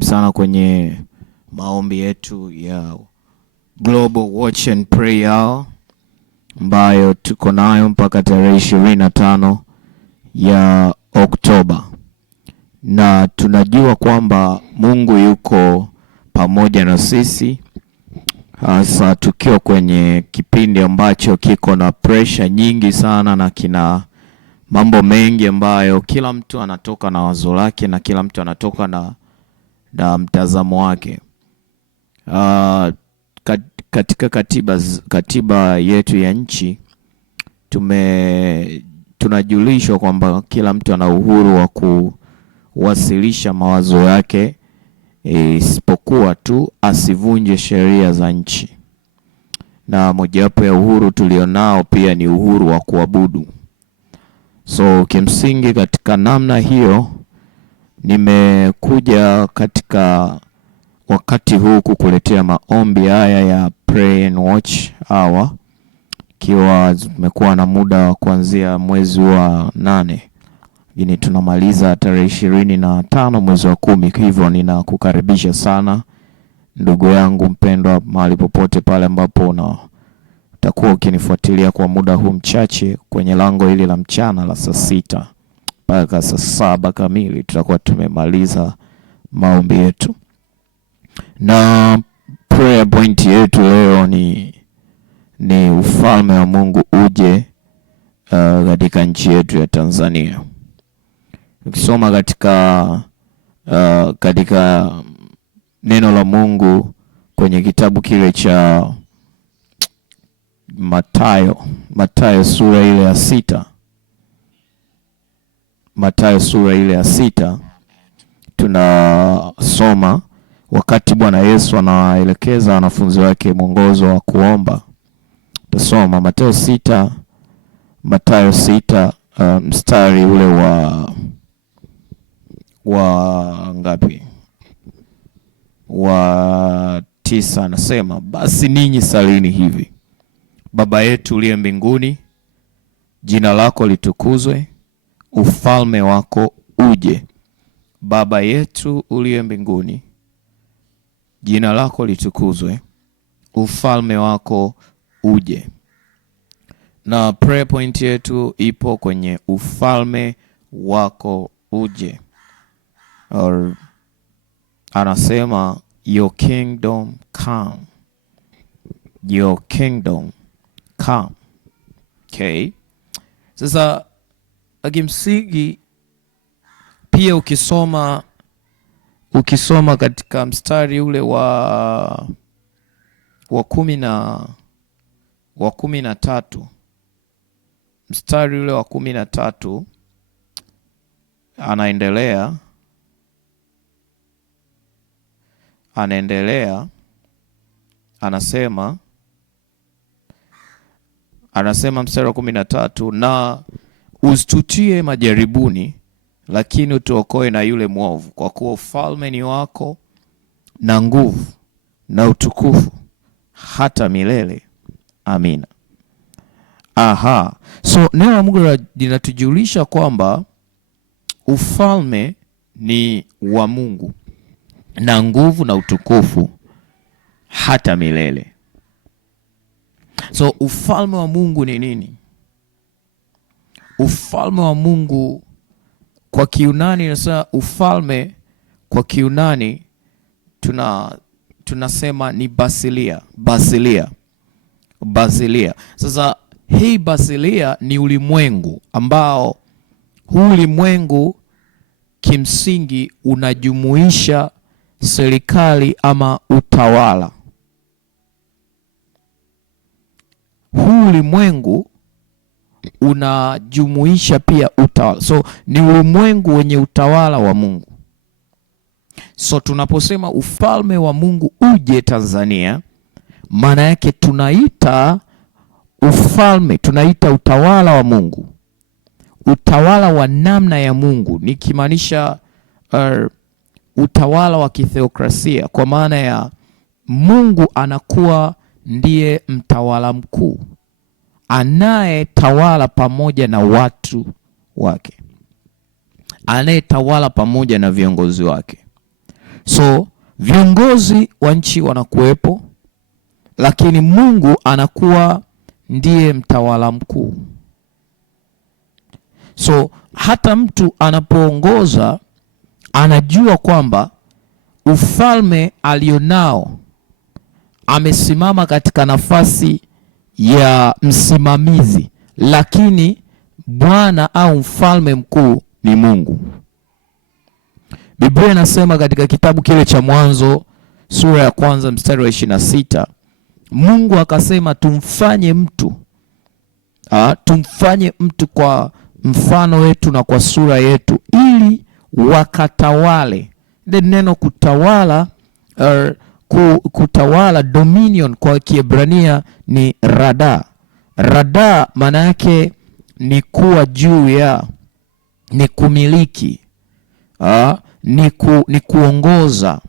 Karibu sana kwenye maombi yetu ya Global Watch and Pray Hour ambayo tuko nayo mpaka tarehe 25 ya Oktoba. Na tunajua kwamba Mungu yuko pamoja na sisi, hasa tukiwa kwenye kipindi ambacho kiko na pressure nyingi sana na kina mambo mengi ambayo kila mtu anatoka na wazo lake na kila mtu anatoka na mtazamo wake. Katika katiba yetu ya nchi tunajulishwa kwamba kila mtu ana uhuru wa kuwasilisha mawazo yake, isipokuwa tu asivunje sheria za nchi. Na mojawapo ya uhuru tulionao pia ni uhuru wa kuabudu. So kimsingi katika namna hiyo nimekuja katika wakati huu kukuletea maombi haya ya Pray and Watch Hour, kiwa tumekuwa na muda wa kuanzia mwezi wa 8, lakini tunamaliza tarehe 25 mwezi wa 10. Hivyo ninakukaribisha sana ndugu yangu mpendwa, mahali popote pale ambapo utakuwa ukinifuatilia kwa muda huu mchache kwenye lango hili la mchana la saa 6 mpaka saa 7 kamili tutakuwa tumemaliza maombi yetu. Na prayer point yetu leo ni ufalme wa Mungu uje katika nchi yetu ya Tanzania. Ukisoma katika neno la Mungu kwenye kitabu kile cha Mathayo sura ile ya 6. Mathayo sura ile ya 6 tunasoma wakati Bwana Yesu anaelekeza wanafunzi wake mwongozo wa kuomba. Tusoma Mathayo 6 mstari ule wa ngapi? Wa 9. Anasema, basi ninyi salini hivi: Baba yetu uliye mbinguni, jina lako litukuzwe, ufalme wako uje. Baba yetu uliye mbinguni, jina lako litukuzwe, ufalme wako uje. Na prayer point yetu ipo kwenye ufalme wako uje. Or anasema your kingdom come. Your kingdom come. Okay. Sasa kimsingi pia ukisoma katika mstari ule wa 13, mstari ule wa 13 anaendelea anasema mstari wa 13, na usitutie majaribuni, lakini utuokoe na yule mwovu, kwa kuwa ufalme ni wako na nguvu na utukufu hata milele. Amina. So neno la Mungu linatujulisha kwamba ufalme ni wa Mungu na nguvu na utukufu hata milele. So ufalme wa Mungu ni nini? Ufalme wa Mungu kwa Kiunani, nasema ufalme kwa Kiunani tunasema ni basilia. Sasa hii basilia ni ulimwengu ambao huu ulimwengu kimsingi unajumuisha serikali ama utawala. Huu ulimwengu unajumuisha pia utawala. So ni ulimwengu wenye utawala wa Mungu. So tunaposema ufalme wa Mungu uje Tanzania, maana yake tunaita utawala wa Mungu, utawala wa namna ya Mungu, nikimaanisha utawala wa kitheokrasia, kwa maana ya Mungu anakuwa ndiye mtawala mkuu anayetawala pamoja na watu wake, anayetawala pamoja na viongozi wake. So viongozi wa nchi wanakuwepo, lakini Mungu anakuwa ndiye mtawala mkuu. So hata mtu anapoongoza anajua kwamba ufalme alionao amesimama katika nafasi ya msimamizi, lakini Bwana au mfalme mkuu ni Mungu. Biblia inasema katika kitabu kile cha Mwanzo sura ya 1 mstari wa 26, Mungu akasema tumfanye mtu kwa mfano wetu na kwa sura yetu, ili wakatawale. Ile neno kutawala, kutawala, dominion kwa Kiebrania ni rada. Rada maana yake ni kuwa juu ya, ni kumiliki, ni kuongoza,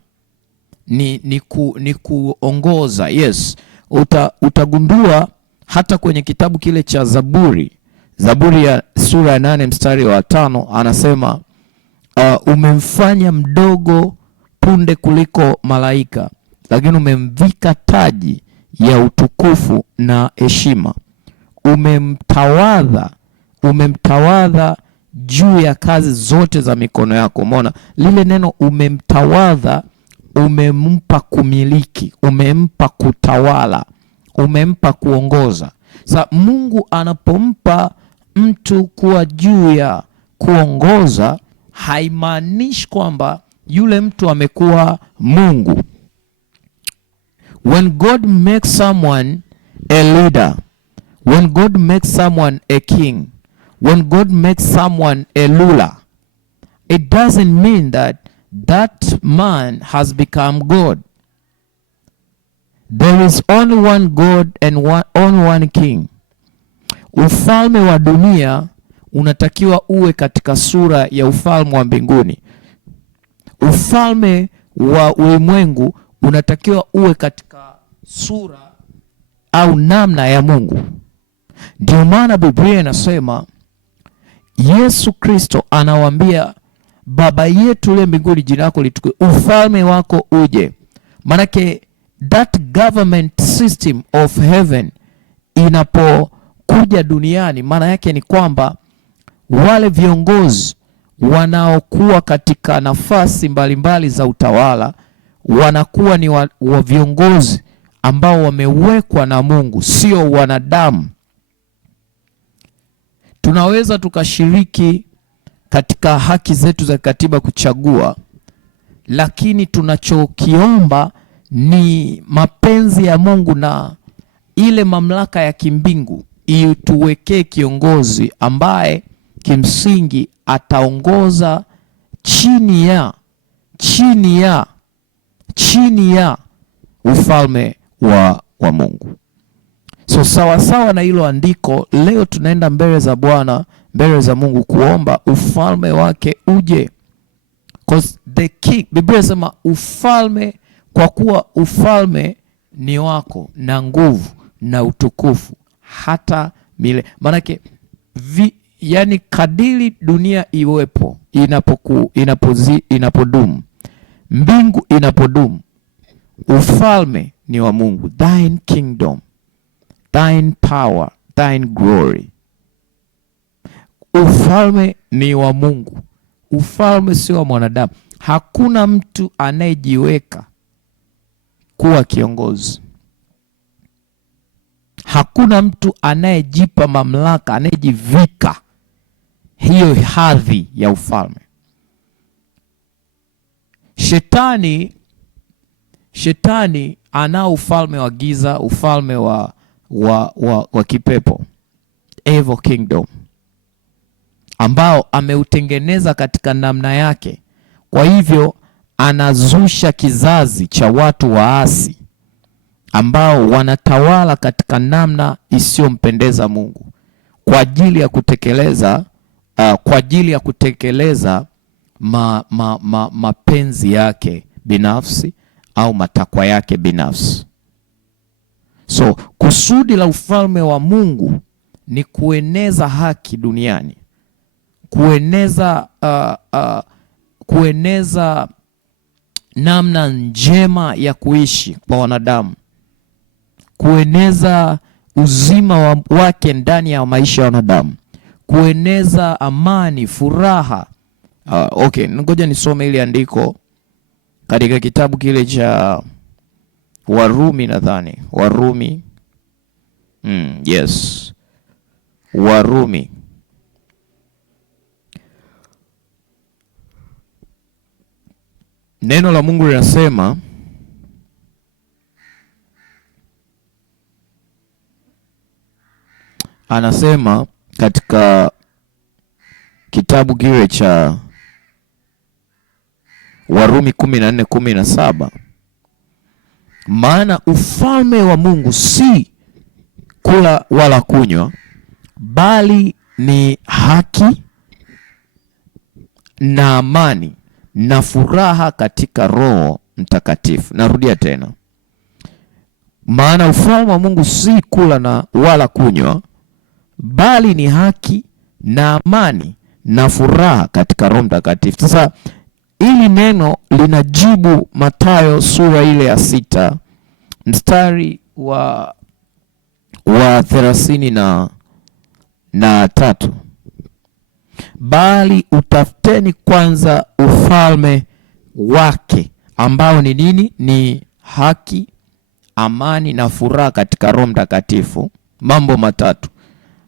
ni kuongoza. Yes, utagundua hata kwenye kitabu kile cha Zaburi ya sura ya 8 mstari wa 5 anasema umemfanya mdogo punde kuliko malaika, lakini umemvika taji ya utukufu na heshima. Umemtawadha juu ya kazi zote za mikono yako. Umeona lile neno umemtawadha, umempa kumiliki, umempa kutawala, umempa kuongoza. Sasa Mungu anapompa mtu kuwa juu ya kuongoza, haimaanishi kwamba yule mtu amekuwa Mungu. When God makes someone a leader, when God makes someone a king, when God makes someone a ruler, it doesn't mean that that man has become God. There is only one God and only one king. Ufalme wa dunia unatakiwa uwe katika sura ya ufalme wa mbinguni. Ufalme wa ulimwengu unatakiwa uwe katika sura au namna ya Mungu. Ndio maana Biblia inasema Yesu Kristo anawaambia Baba yetu uliye mbinguni, jina lako litukuzwe, ufalme wako uje. Manake that government system of heaven inapokuja duniani, maana yake ni kwamba wale viongozi wanaokuwa katika nafasi mbalimbali za utawala wanakuwa ni wa viongozi ambao wamewekwa na Mungu, sio wanadamu. Tunaweza tukashiriki katika haki zetu za katiba kuchagua, lakini tunachokiomba ni mapenzi ya Mungu na ile mamlaka ya kimbingu ituwekee kiongozi ambaye kimsingi ataongoza chini ya ufalme wa Mungu. So sawa na hilo andiko, leo tunaenda mbele za Bwana, mbele za Mungu kuomba ufalme wake uje. Because the king, Biblia inasema ufalme, kwa kuwa ufalme ni wako na nguvu na utukufu hata milele. Manake yani kadiri dunia iwepo, inapodumu, mbingu inapodumu, ufalme ni wa Mungu. Thine kingdom, thine power, thine glory. Ufalme ni wa Mungu. Ufalme sio wa mwanadamu. Hakuna mtu anayejiweka kuwa kiongozi. Hakuna mtu anayejipa mamlaka, anayejivika hiyo hadhi ya ufalme. Shetani ana ufalme wa giza, ufalme wa kipepo, evil kingdom, ambao ameutengeneza katika namna yake. Kwa hivyo anazusha kizazi cha watu waasi ambao wanatawala katika namna isiyompendeza Mungu kwa ajili ya kutekeleza mapenzi yake binafsi au matakwa yake binafsi. So kusudi la ufalme wa Mungu ni kueneza haki duniani, kueneza namna njema ya kuishi kwa wanadamu, kueneza uzima wake ndani ya maisha ya wanadamu, kueneza amani, furaha. Okay, ngoja nisome ile andiko katika kitabu kile cha Warumi, nadhani Warumi. Yes. Warumi. Neno la Mungu linasema, anasema katika kitabu kile cha Warumi 14:17, maana ufalme wa Mungu si kula wala kunywa, bali ni haki na amani na furaha katika Roho Mtakatifu. Narudia tena, maana ufalme wa Mungu si kula na wala kunywa, bali ni haki na amani na furaha katika Roho Mtakatifu. Sasa hili neno linajibu Mathayo sura ile ya 6 mstari wa 33, bali utafuteni kwanza ufalme wake, ambao ni nini? Ni haki, amani na furaha katika Roho Mtakatifu. Mambo matatu: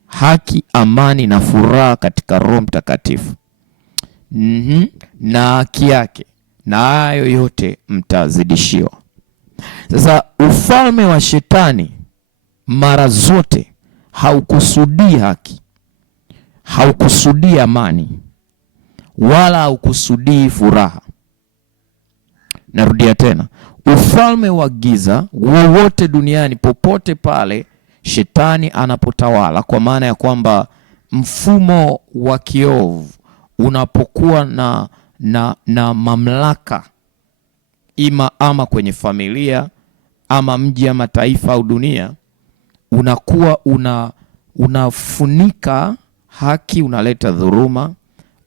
haki, amani na furaha katika Roho Mtakatifu. Na haki yake, na hayo yote mtazidishiwa. Sasa ufalme wa shetani mara zote haukusudii haki, haukusudii amani, wala haukusudii furaha. Narudia tena, ufalme wa giza wowote duniani, popote pale shetani anapotawala, kwa maana ya kwamba mfumo wa kiovu unapokuwa na mamlaka, ama kwenye familia ama mji ama taifa au dunia, unakuwa unafunika haki, unaleta dhuluma,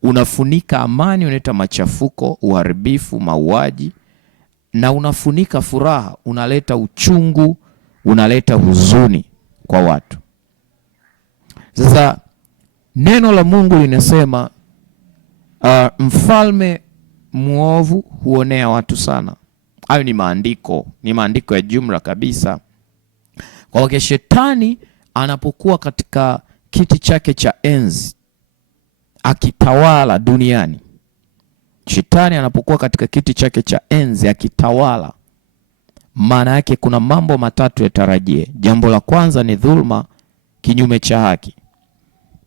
unafunika amani, unaleta machafuko, uharibifu, mauaji, na unafunika furaha, unaleta uchungu, unaleta huzuni kwa watu. Sasa neno la Mungu linasema mfalme muovu huonea watu sana. Hayo ni maandiko ya jumla kabisa. Kwa hiyo shetani anapokuwa katika kiti chake cha enzi akitawala duniani, shetani anapokuwa katika kiti chake cha enzi akitawala, maana yake kuna mambo matatu yatarajie. Jambo la kwanza ni dhulma, kinyume cha haki.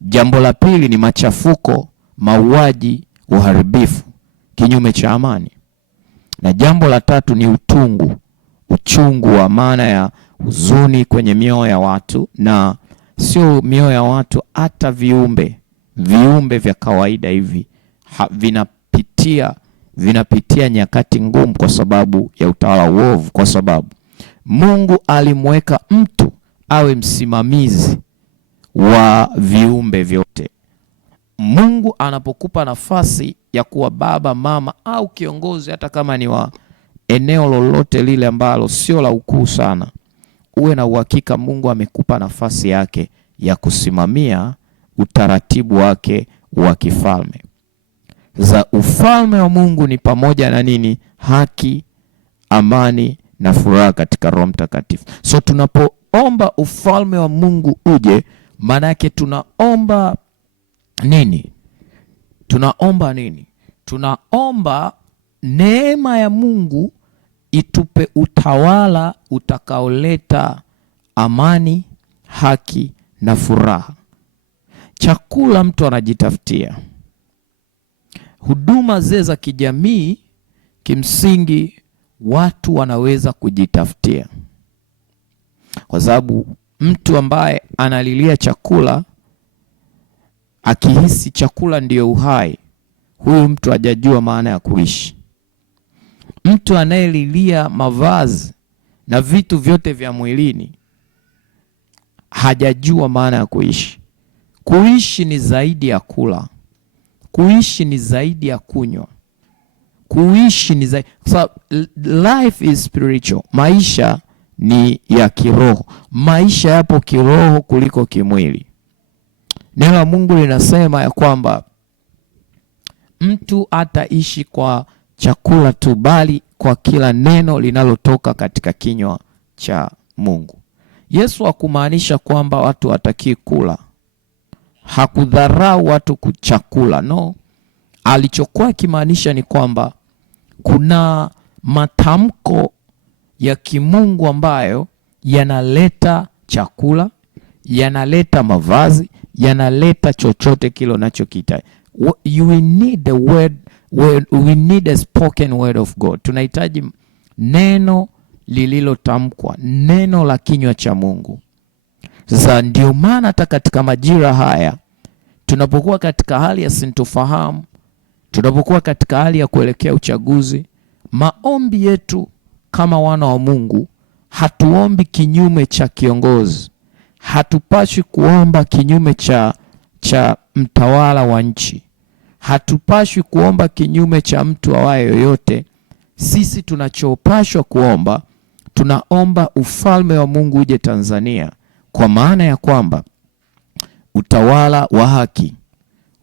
Jambo la pili ni machafuko, mauaji, uharibifu, kinyume cha amani. Na jambo la tatu ni uchungu wa maana ya huzuni kwenye mioyo ya watu, na sio mioyo ya watu, hata viumbe vya kawaida hivi vinapitia nyakati ngumu kwa sababu ya utawala uovu, kwa sababu Mungu alimweka mtu awe msimamizi wa viumbe vyote. Mungu anapokupa nafasi ya kuwa baba, mama au kiongozi, hata kama ni wa eneo lolote lile ambalo sio la ukuu sana, uwe na uhakika Mungu amekupa nafasi yake ya kusimamia utaratibu wake wa kifalme. Za ufalme wa Mungu ni pamoja na nini? Haki, amani na furaha katika Roho Mtakatifu. So tunapoomba ufalme wa Mungu uje, maana yake tunaomba nini? Tunaomba neema ya Mungu itupe utawala utakaoleta amani, haki na furaha. Chakula mtu anajitafutia. Huduma zile za kijamii kimsingi watu wanaweza kujitafutia, kwa sababu mtu ambaye analilia chakula akihisi chakula ndiyo uhai, huyu mtu hajajua maana ya kuishi. Mtu anayelilia mavazi na vitu vyote vya mwilini hajajua maana ya kuishi. Kuishi ni zaidi ya kula. Kuishi ni zaidi ya kunywa. Kuishi ni zaidi. So, life is spiritual. Maisha ni ya kiroho. Maisha yapo kiroho kuliko kimwili. Neno la Mungu linasema ya kwamba mtu hataishi kwa chakula tu, bali kwa kila neno linalotoka katika kinywa cha Mungu. Yesu hakumaanisha kwamba watu hataki kula. Hakudharau watu kuchakula, no. Alichokuwa kimaanisha ni kwamba kuna matamko ya kimungu ambayo yanaleta chakula, yanaleta mavazi, yanaleta chochote kile unachokita. You need the word, we need a spoken word of God. Tunahitaji neno lililotamkwa, neno la kinywa cha Mungu. Sasa ndio maana hata katika majira haya tunapokuwa katika hali ya sintofahamu, tunapokuwa katika hali ya kuelekea uchaguzi, maombi yetu kama wana wa Mungu, hatuombi kinyume cha kiongozi. Hatupashi kuomba kinyume cha mtawala wa nchi. Hatupashi kuomba kinyume cha mtu awaye yoyote. Sisi tunachopashwa kuomba, tunaomba ufalme wa Mungu uje Tanzania, kwa maana ya kwamba utawala wa haki,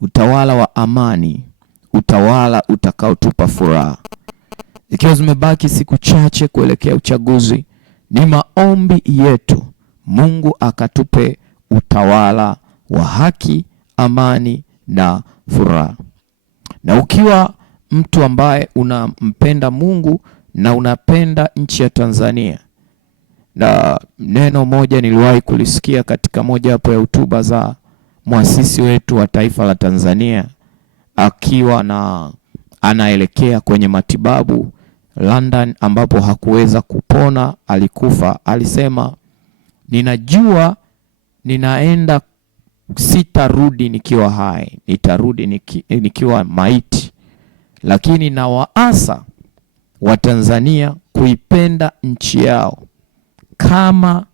utawala wa amani, utawala utakaotupa furaha. Ikiwa zimebaki siku chache kuelekea uchaguzi, ni maombi yetu Mungu akatupe utawala wa haki, amani na furaha. Na ukiwa mtu ambaye unampenda Mungu na unapenda nchi ya Tanzania, na neno moja niliwahi kulisikia katika moja hapo ya hotuba za muasisi wetu wa taifa la Tanzania, akiwa anaelekea kwenye matibabu London ambapo hakuweza kupona, alikufa. Alisema, ninajua ninaenda, sitarudi nikiwa hai, nitarudi nikiwa maiti, lakini na waasa wa Tanzania kuipenda nchi yao kama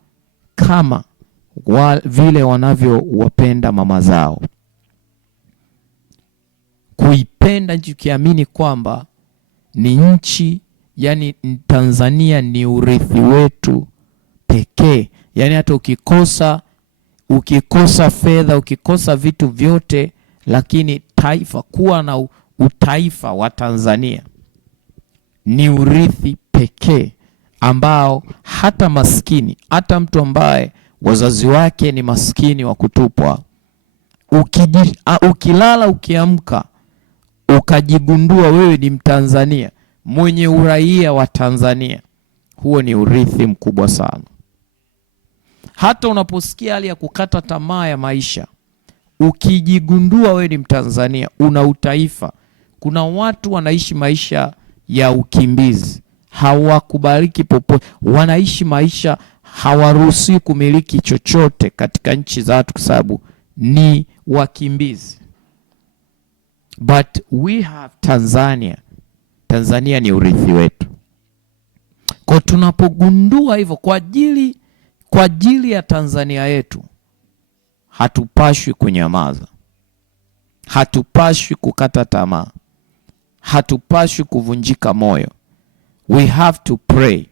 vile wanavyowapenda mama zao. Kuipenda nchi ukiamini kwamba ni nchi, yani Tanzania ni urithi wetu pekee. Yani hata ukikosa fedha, ukikosa vitu vyote, lakini taifa, kuwa na utaifa wa Tanzania ni urithi pekee ambao hata maskini, hata mtu ambaye wazazi wake ni maskini wa kutupwa, ukilala ukiamka ukajigundua wewe ni Mtanzania mwenye uraia wa Tanzania, huo ni urithi mkubwa sana. Hata unaposikia hali ya kukata tamaa ya maisha, ukijigundua wewe ni Mtanzania, una utaifa. Kuna watu wanaishi maisha ya ukimbizi, hawakubaliki popote, wanaishi maisha, hawaruhusi kumiliki chochote katika nchi za watu kwa sababu ni wakimbizi. But we have Tanzania. Tanzania ni urithi wetu. Kwa tunapogundua hivyo kwa ajili ya Tanzania yetu, hatupashwi kunyamaza. Hatupashwi kukata tamaa. Hatupashwi kuvunjika moyo. We have to pray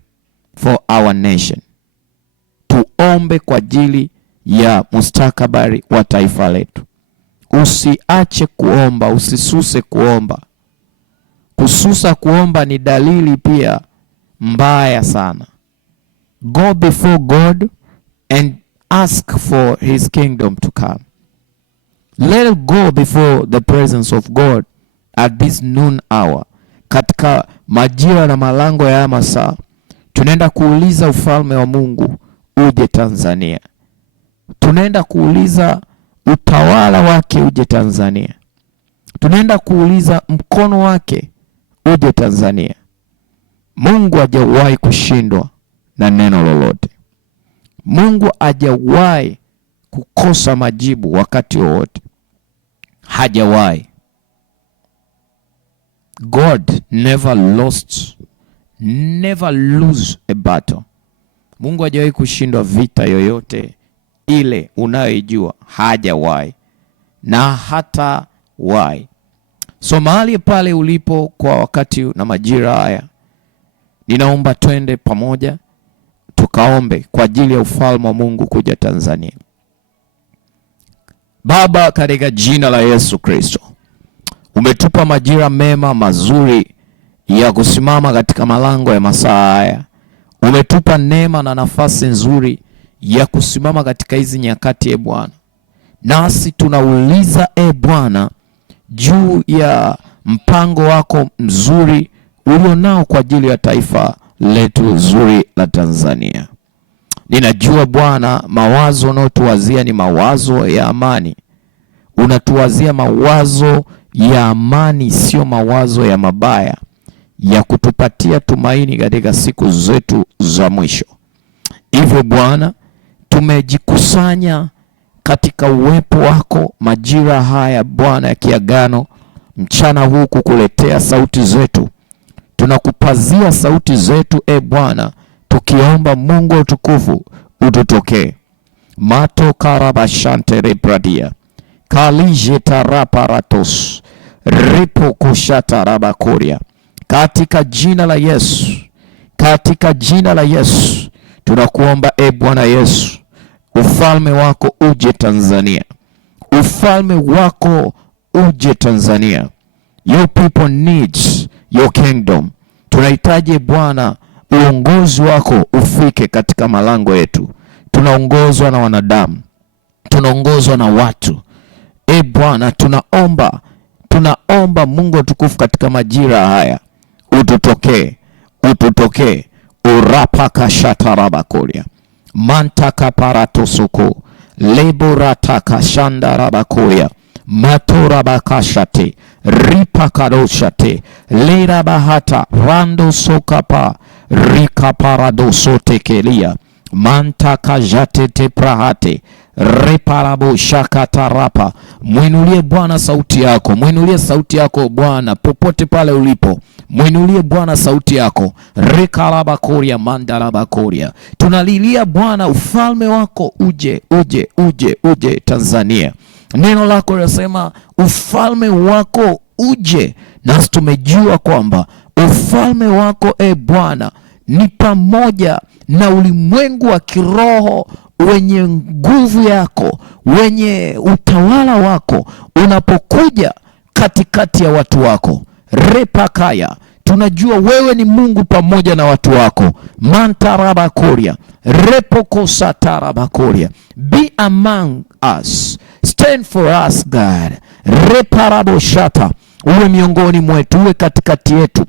for our nation. Tuombe kwa ajili ya mustakabali wa taifa letu. Usiache kuomba, usisuse kuomba. Kususa kuomba ni dalili pia mbaya sana. Go before God and ask for his kingdom to come. Let us go before the presence of God at this noon hour. Katika majira na malango ya masaa, tunaenda kuuliza ufalme wa Mungu uje Tanzania. Tunaenda kuuliza utawala wake uje Tanzania. Tunaenda kuuliza mkono wake uje Tanzania. Mungu hajawahi kushindwa na neno lolote. Mungu hajawahi kukosa majibu wakati wowote. Hajawahi. God never lose a battle. Mungu hajawahi kushindwa vita yoyote ile unayoijua. Hajawahi na hata wahi. So mahali pale ulipo kwa wakati na majira haya, ninaomba twende pamoja tukaombe kwa ajili ya ufalme wa Mungu kuja Tanzania. Baba, katika jina la Yesu Kristo, umetupa majira mema mazuri ya kusimama katika malango ya masaa haya. Umetupa neema na nafasi nzuri ya kusimama katika hizi nyakati, Bwana. Nasi tunauliza Bwana juu ya mpango wako mzuri ulionao kwa ajili ya taifa letu zuri la Tanzania. Ninajua Bwana, mawazo unayotuwazia ni mawazo ya amani. Unatuwazia mawazo ya amani, sio mawazo ya mabaya, ya kutupatia tumaini katika siku zetu za mwisho. Hivyo Bwana, tumejikusanya katika uwepo wako majira haya Bwana ya kiagano, mchana huu kukuletea sauti zetu. Tunakupazia sauti zetu Bwana, tukiomba Mungu wa utukufu ututokee. Mato karabashante rebradia kalije taraparatos ripo kushata rabakoria. Katika jina la Yesu, katika jina la Yesu tunakuomba Bwana Yesu, ufalme wako uje Tanzania. Ufalme wako uje Tanzania. Your people needs your kingdom. Tunahitaji Bwana uongozi wako ufike katika malango yetu. Tunaongozwa na wanadamu, tunaongozwa na watu. Bwana, tunaomba Mungu mtukufu katika majira haya ututokee. Urapaka shatarabakoria mantaka paratosoko leburataka shandarabakoria matorabakashate ripakadoshate lerabahata rando sokapa rikaparadosotekelia mantaka jatete prahate reparabo shakatarapa. Mwinulie Bwana sauti yako, mwinulie sauti yako Bwana popote pale ulipo. Mwinulie Bwana sauti yako. Rekarabakoria mandarabakoria. Tunalilia Bwana ufalme wako uje Tanzania. Neno lako linasema ufalme wako uje, nasi tumejua kwamba ufalme wako Bwana ni pamoja na ulimwengu wa kiroho wenye nguvu yako, wenye utawala wako unapokuja katikati ya watu wako. Repakaya, tunajua wewe ni Mungu pamoja na watu wako. Mantarabakoria repokosatarabakoria. Be among us, stand for us God. Reparaboshata, uwe miongoni mwetu, uwe katikati yetu.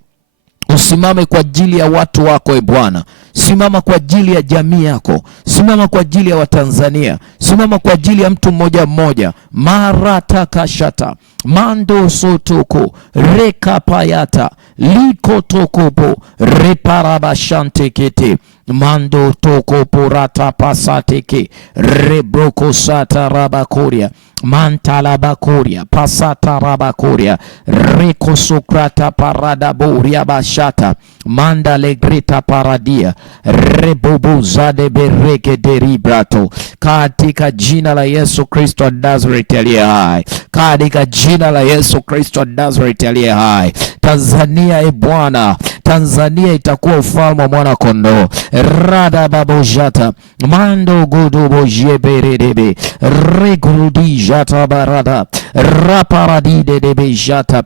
Usimame kwa ajili ya watu wako Bwana. Simama kwa ajili ya jamii yako. Simama kwa ajili ya Watanzania. Simama kwa ajili ya mtu mmoja mmoja. Marata kashata mando sotoko rekapayata likotokopo reparabashantekete mando toko porata pasateke rebroko sata rabakoria mantalabakoria pasata rabakoria rekosokrata paradaboria bashata manda legreta paradia rebobu zade bereke deribrato. Katika jina la Yesu Kristo wa Nazareti aliye hai, katika jina la Yesu Kristo wa Nazareti aliye hai, Tanzania Bwana, Tanzania itakuwa ufalme wa mwana kondoo. Rada babojata mando godobo jeberedebe regurudi jata barada raparadide debe jata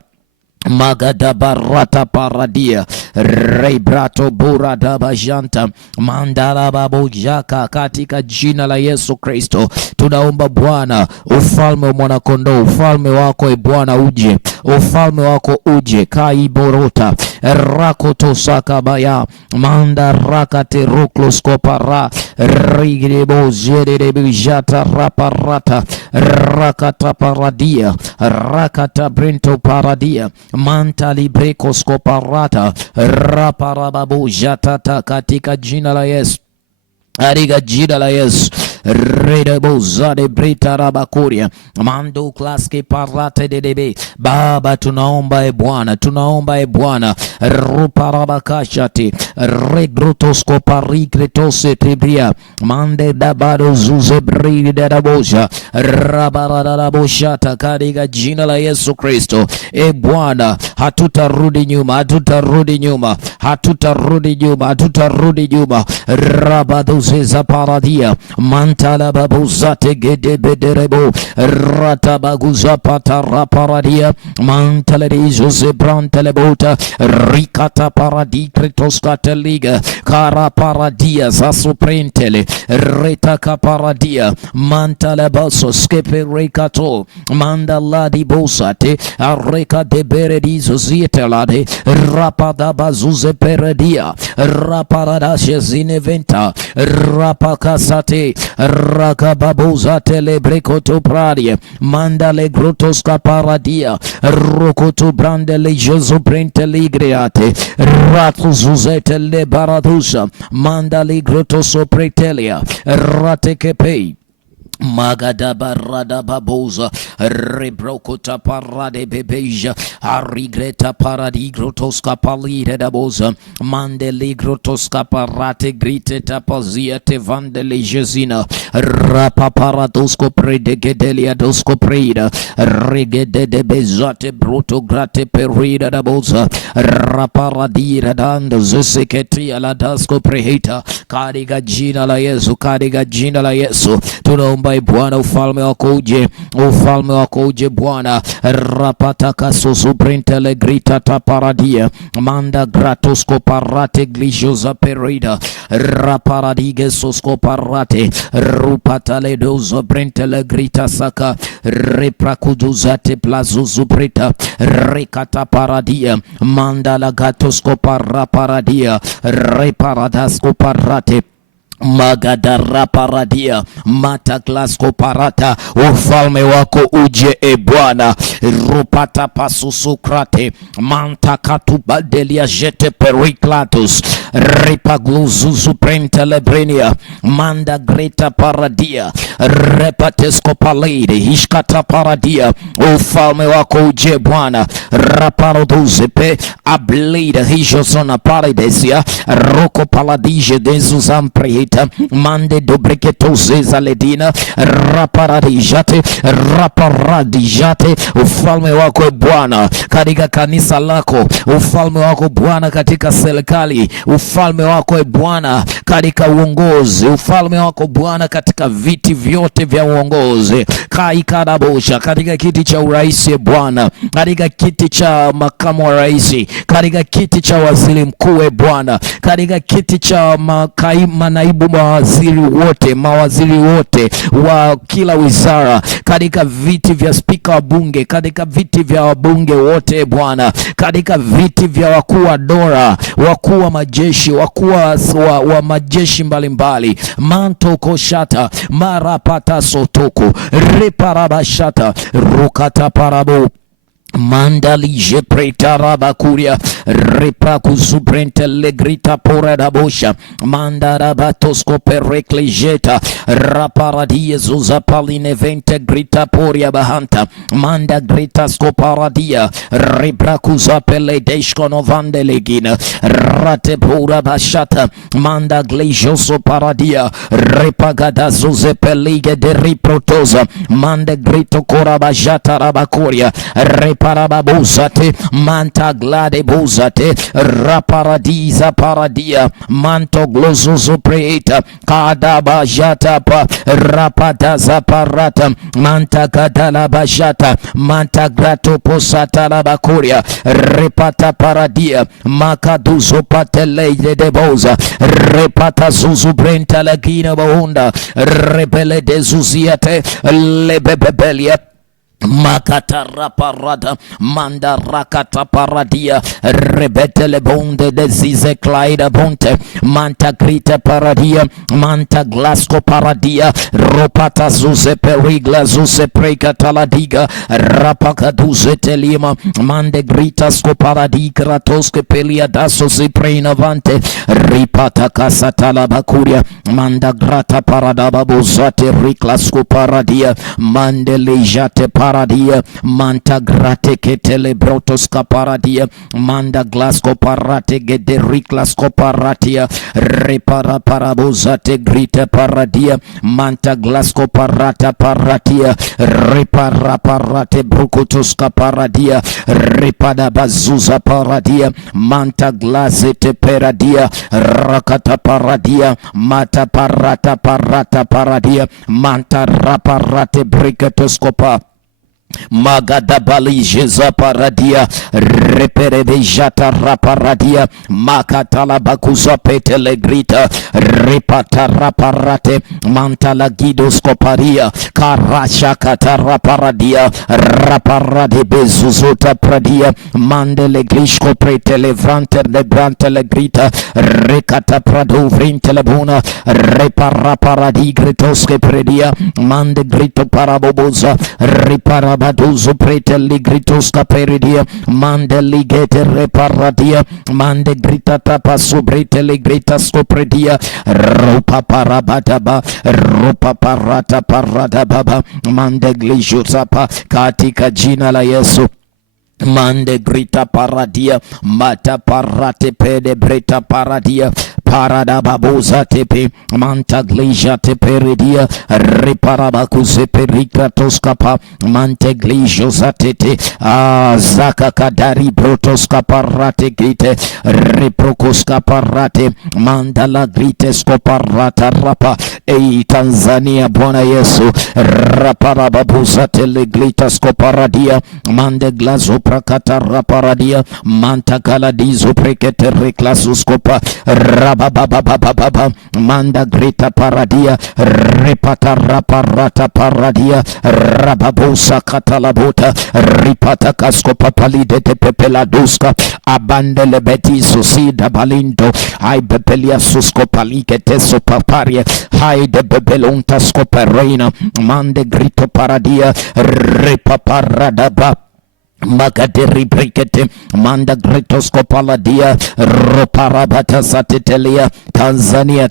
magada barata paradia rebrato burada bajanta mandala babojaka. Katika jina la Yesu Kristo tunaomba Bwana ufalme wa mwana kondoo, ufalme wako Bwana uje, ufalme wako uje. Kaiborota rakoto sakabaya manda rakate rokloskopara rigebo jedebejata raparata rakata paradia rakata brento paradia manta librekoskoparata raparababu jatata. Katika jina la Yesu, katika jina la Yesu redeboza de brita rabakuria mando klaske parate de debe. Baba tunaomba Bwana, tunaomba Bwana, rupa rabakashati regrutosko parikretose tribria mande dabado zuze bride daboja rabaradaboshata katika jina la Yesu Kristo. Bwana, hatutarudi nyuma, hatutarudi nyuma, hatutarudi nyuma, hatutarudi nyuma. Rabaduze za paradia mantala babuzate gedebederebo ratabaguza patara paradia mantala de Jose brantelebota ricata paradicretoskate liga cara paradia za suprentele retaka paradia mantala baso skepe recato mandala di bosate arreca de beredizo zietelade rapada bazuze peredia raparadashe zineventa rapakasate rakababuzate lebrekoto pradia mandale grotoska paradia rokoto brandele jozo brente ligreate ratu zuzete le baradusa mandali grotoso pretelia ratekepei Magadaba radababoza rebrokota parade bebeja arigreta paradigrotoska palide daboza mandeligrotoska parate grite tapazia te vandele jezina rapa paradosko predegedelia dosko preda regede de bezate broto grate perida daboza raparadira dando zeseketia la dasko prehita kadiga jina la Yesu, kadiga jina la Yesu tunaomba Bwana, ufalme wako uje, ufalme wako uje Bwana. Rapataka susubrintele grita taparadia manda gratosko parate glishoza perida raparadige sosko parate rupatale dozo brintele grita saka reprakuduzate plazuzubrita rekata paradia manda lagatosko paraparadia reparadasko parate Magadara paradia mata klasko parata ufalme wako uje Bwana rupata pasusukrate manta katubadelia jete periklatus ripagluzuzu prentelebrenia manda greta paradia repatesko palide ishkata paradia ufalme wako uje Bwana raparoduzepe ablida hijosona paridesia roko paladije dezuzampre mande dobreketose zaledina raparadijate ufalme wako Bwana katika kanisa lako, ufalme wako Bwana katika serikali, ufalme wako Bwana katika uongozi, ufalme wako Bwana katika viti vyote vya uongozi, kaikadabosha katika kiti cha urais Bwana, katika kiti cha makamu wa rais, katika kiti cha waziri mkuu Bwana, katika kiti cha naibu mawaziri wote wa kila wizara, katika viti vya spika wa bunge, katika viti vya wabunge wote Bwana, katika viti vya wakuu wa dola, wakuu wa majeshi, wakuu wa majeshi mbalimbali, manto koshata marapata sotoko reparabashata rukata parabu mandali je pretaraba kuria repaku subrente legrita porada bosha mandara tosko pereklejeta raparadia zuza paline vente grita poria bahanta manda grita scoparadia rebraku zapele deshkono vandelegina rate pura bashata manda glejoso paradia repagada zuze pelige de riprotoza manda grito korabajata rabakoria parababuzate manta glade buzate raparadiza paradia manto glozuzu preita kadaba jata pa rapadaza parata manta kadala bajata manta grato posata la bakuria repata paradia makaduzo patele de boza repata zuzu brenta lagina bahunda rebele de zuziate lebebebelia Makataraparada manda rakata paradia rebetele bonde de zize claida bonte manta grita paradia manta glasco paradia ropata zuze perigla zuze preka taladiga rapaka duze telima mande grita scoparadi kratoske pelia daso si preinavante ripata casa talabacuria manda grata parada babuzate rikla scoparadia mande lejate paradia manta grate ketele brotos caparadia manda glasco parate gede riclasco paratia repara parabuzate grite paradia manta glasco parata paratia repara parate brucutusca paradia repada bazuza paradia manta glazete paradia rakata paradia mata parata paradia manta raparate bricatoscopa Magadabali jeza paradia reperevejata raparadia makatala bakuza petele grita repata raparate mantala gidos koparia karasha katara paradia raparade bezuzota pradia mandele glishko pretele vranter de brantele grita rekata prado vrintele bona repara paradi gritoske predia mande grito paraboboza repara baduzo preteli gritos caperidia mande ligete reparadia mande grita tapa subreteli grita scopredia ropa parabadaba ropa parata parada baba mande glijutapa katika jina la Yesu mande grita paradia mata parate pede breta paradia parada babuza tepe manta glija teperidia reparabakuze perikratoskapa mante glijo zatete zaka kadari brotoskapa rate grite reprokoskapa rate mandala grite skoparata rapa Tanzania Bwana Yesu raparababuza teleglita skoparadia mande glazo prakata raparadia manta kaladizo prekete reklasuskopa rababababababa manda grita paradia repata raparata paradia rababusa katalabota ripata kaskopa palide de pepela duska abandele betiso sida balindo ai bepelia suskopa likete sopaparia hai de bebelonta skopa reina mande grito paradia repaparadaba Magaderi brikete manda gritosko paladia roparabata satitelia Tanzania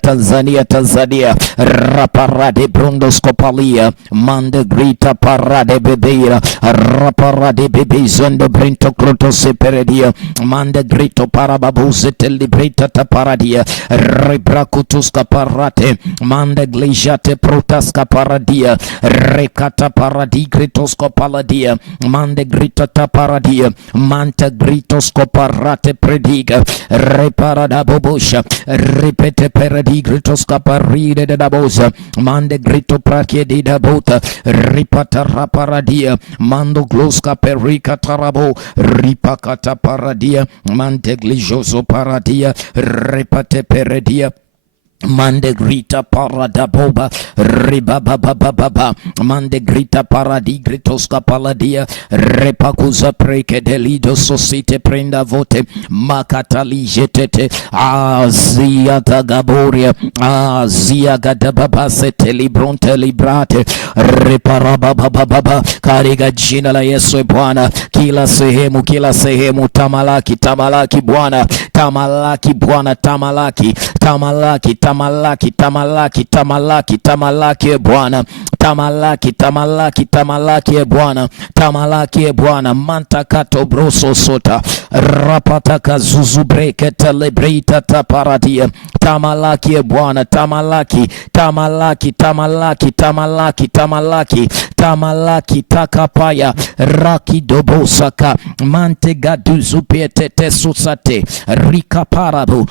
raparade brundosko palia manda grita parade bebeira raparade bebezondo brinto kroto seperedia manda grito parababuse telibrita taparadia rebrakutuska parate manda glejate protaska paradia rekata paradi gritosko paladia manda grita paradia manta gritos coparate prediga reparada bobosha repete peradi gritos caparide de dabosa mande grito prache di dabota ripata raparadia mando glosca perica tarabo ripacata paradia mante glijoso paradia repate peredia mande grita parada boba ribababababa mande grita paradi gritoska paladia repakuza preke delido sosite prenda vote makatali jetete azia tagaboria azia gadababa sete libronte librate reparababababa kariga jina la Yesu Bwana kila sehemu tamalaki Bwana tamalaki Bwana tamalaki Bwana tamalaki Bwana mantakato broso sota rapataka zuzubreke telebrita taparadia tamalaki Bwana tamalaki takapaya raki dobosaka mantega duzupietete susate rika parabu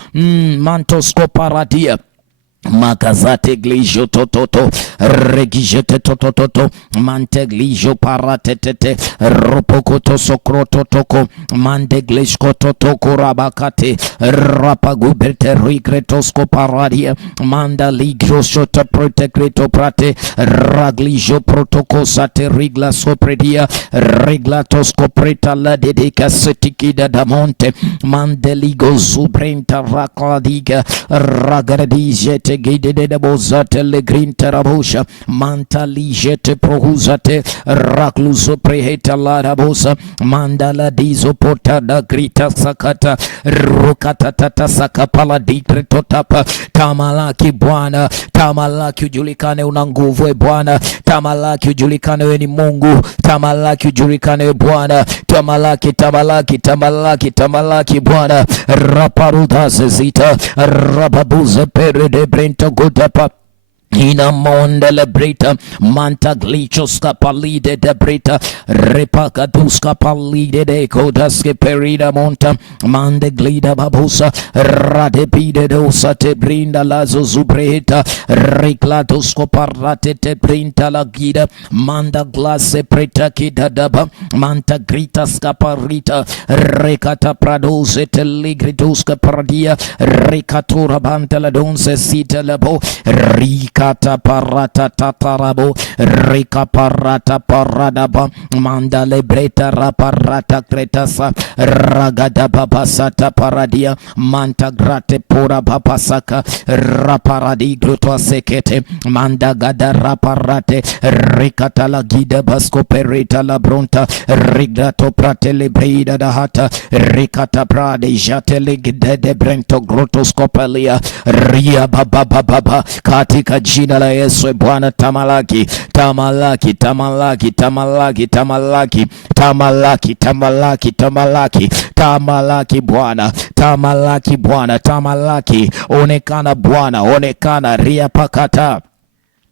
mantosko paradia Magazate glijo tototo regijete tototo mante glijo paratetete ropokoto sokroto toko mande glishko totoko rabakate rapaguberte rigretosko paradia manda ligjo shota protegreto prate raglijo protoko sate rigla sopredia reglatosko preta la dedica setikida da monte mandeligo zubrenta rakladiga ragradijete gede de bozate le grinta rabosha manta lijete prohuzate rakluso preheta la rabosa mandala dizo potada grita sakata rukata tata sakapala dikreto tapa. Tamalaki Bwana, tamalaki ujulikane una nguvu Bwana, tamalaki ujulikane we ni Mungu, tamalaki ujulikane Bwana, tamalaki tamalaki tamalaki tamalaki Bwana. Raparuda zita rababuze pere de brento godapa ina mondele brita manta glichos kapalide de brita repaka duska palide de kodaske perida monta mande glida babusa radepide dosa te brinda lazo zubreta reclatosko parate te brinta la gida manda glase preta kida daba manta grita skaparita recata pradose te ligriduska paradia recatura banta la donse sita labo rika kata parata tatarabo rika parata paradaba mandale breta raparata kretasa ragada babasata paradia manta grate pura babasaka raparadi gruto sekete manda gada raparate rikata la gida basko perita la bronta rigrato pratele brida da hata rikata prade jatele gide de brento grotoscopelia ria baba katika jina la Yesu Bwana. Tamalaki tamalaki tamalaki tamalaki tamalaki tamalaki tamalaki tamalaki tamalaki Bwana, tamalaki Bwana, tamalaki onekana Bwana, onekana ria pakata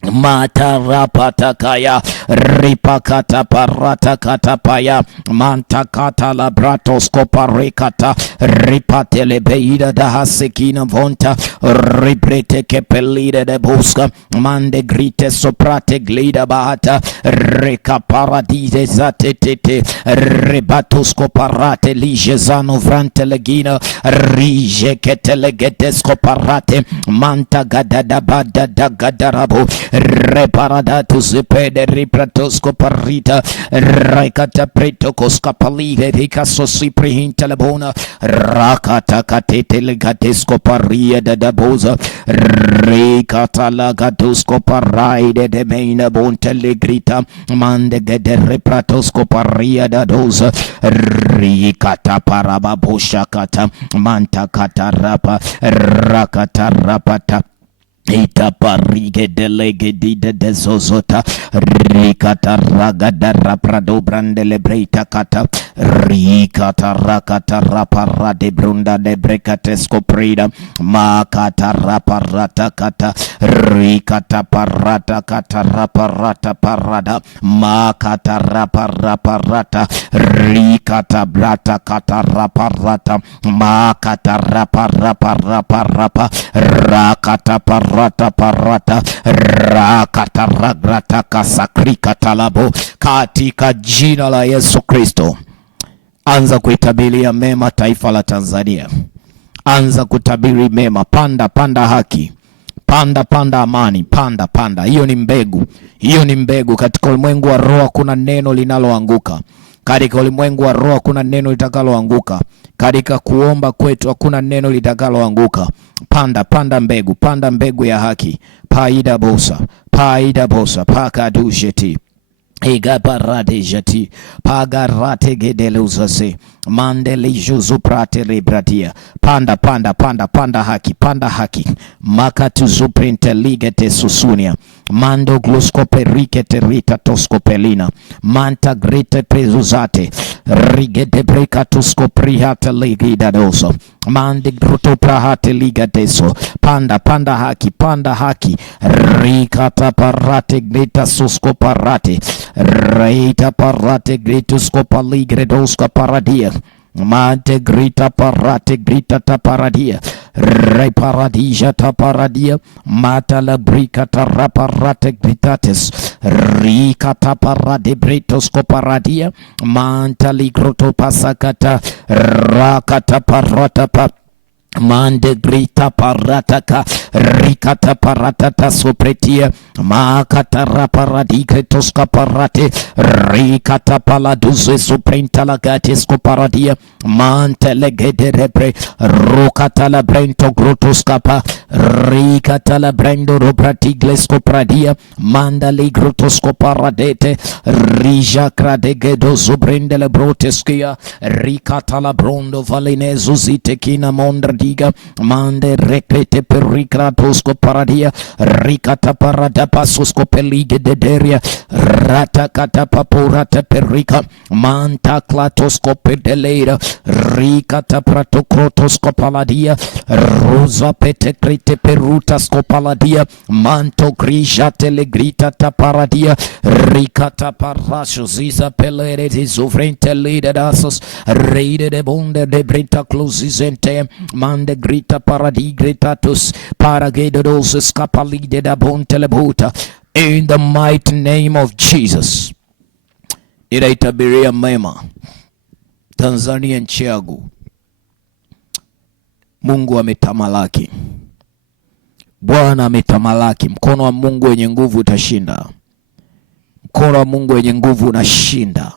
matarapatakaya ripakata paratakatapaya mantakata labratoskoparekata ripatelebeida dahasekina vonta ribrete kepelide de buska mande grite soprate glida bahata reka paradise zatetete rebatoskoparate ligezano vrante legina rije ketelegeteskoparate manta gadada bada dagadarabu reparadatu zipede ripratosco parita raikata preto coscapalide vicaso siprihinta labona rakata catete legatesco paria da daboza ricata lagatosco paraide de meina bonte legrita mande gede repratosco paria da doza ricata parababosha kata manta kata rapa rakata rapata ita parige delege di de zozota rikata ragada raprado brandele breita kata rikata rakata rapara de brunda de brecatesco prida makata raparata kata rikata parata kata raparata parada makata raparata rikata brata kata raparata makata raparapa rakata parata rakata ragrata kasakrika talabo. Katika jina la Yesu Kristo, anza kuitabilia mema taifa la Tanzania, anza kutabiri mema. Panda haki, panda amani, panda. Hiyo ni mbegu. Katika ulimwengu wa roho kuna neno linaloanguka. Katika ulimwengu wa roho kuna neno litakaloanguka. Katika kuomba kwetu hakuna neno litakaloanguka. Panda mbegu ya haki. Paida bosa pakadujeti Igabarade jati pagarate gedeluzase mandele juzu prate rebradia. Panda haki makatu zuprinte ligete susunia mando gluskoperike terita toskopelina manta grete prezuzate rigete brekatuskoprihata ligidadoso mande gruto prahate ligadeso. Panda haki rikata parate greta suskoparate reita parate gretuskopa ligredoska paradia mante grita parate grita taparadia reparadija taparadia mata la brika taraparate gritates rika taparade bretos coparadia manta ligroto pasakata rakata parata pa mande grita parataka rikata paratata sopretia makata raparadike toska parate rikata paladuze soprenta lagate scoparadia mante legede repre rokata la brento grotoskapa rikata la brendo robratigle scopradia manda li grotoscoparadete rija kradegedo zobrende le broteskia rikata la brondo valinezo zitekina mondra diga mande rekrete perikratosko paradia rikata parada pasosko pelige de deria rata kata papurata perika manta klatosko pedeleira rikata pratokrotosko paladia rosa petekrite peruta skopaladia manto grija telegrita taparadia rikata parasho ziza pelere de sovrente lide dasos reide de bonde de brita closizente mande grita paradigritatus paragedos scapalide da bontelebuta in the mighty name of Jesus. Inaitabiria mema Tanzania nchi yangu. Mungu ametamalaki. Bwana ametamalaki. Mkono wa Mungu wenye nguvu utashinda. Mkono wa Mungu wenye nguvu unashinda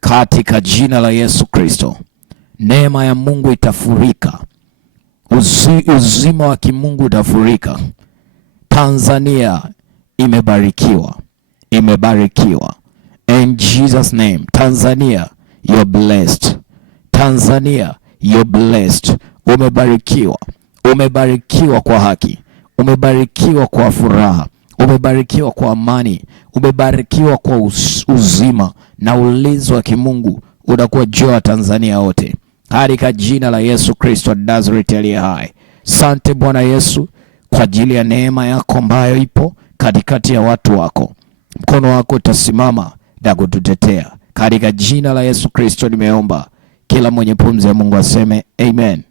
katika jina la Yesu Kristo. Neema ya Mungu itafurika. Uzima wa kimungu utafurika. Tanzania imebarikiwa. Imebarikiwa. In Jesus name. Tanzania, you're blessed. Tanzania, you're blessed. Umebarikiwa. Umebarikiwa kwa haki. Umebarikiwa kwa furaha. Umebarikiwa kwa amani. Umebarikiwa kwa uzima na ulinzi wa kimungu utakuwa juu ya Tanzania wote. Katika jina la Yesu Kristo Nazareti aliye hai. Asante Bwana Yesu kwa ajili ya neema yako ambayo ipo katikati ya watu wako. Mkono wako utasimama na kututetea. Katika jina la Yesu Kristo nimeomba. Kila mwenye pumzi ya Mungu aseme amen.